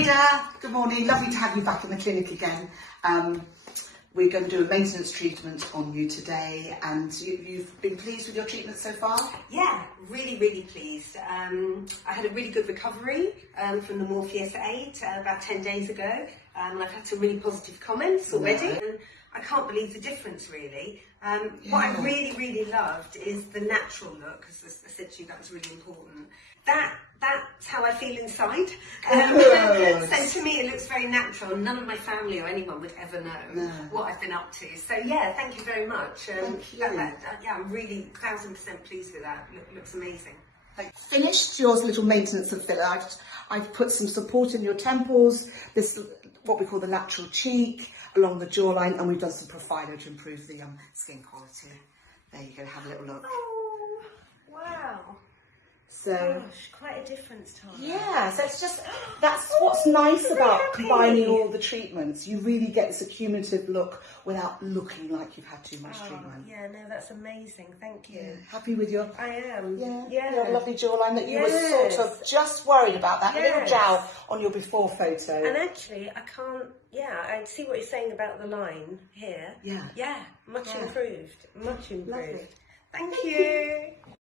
Good morning, lovely to have you back in the clinic again. We're going to do a maintenance treatment on you today, and you've been pleased with your treatment so far? Yeah, really pleased. I had a really good recovery from the Morpheus8 about 10 days ago, and I've had some really positive comments already. Yeah. And I can't believe the difference, really. What I really loved is the natural look, as I said to you, that was really important. That's how I feel inside. So to me it looks very natural. None of my family or anyone would ever know what I've been up to. So yeah, thank you very much. Thank you. Yeah, I'm really 1000% pleased with that. Looks amazing. Finished your little maintenance and filler. I've put some support in your temples, this what we call the natural cheek, along the jawline, and we've done some Profhilo to improve the skin quality. There you go, have a little look. Oh, wow. So, gosh, quite a difference, Tara. Yeah, so it's just, that's what's nice about combining all the treatments. You really get this accumulative look without looking like you've had too much treatment. Yeah, no, that's amazing. Thank you. Yeah. Happy with your... I am. Yeah. Your lovely jawline that you were sort of just worried about, that little jowl on your before photo. And actually, I can't... Yeah, I see what you're saying about the line here. Yeah. Yeah, much improved. Much improved. Lovely. Thank you.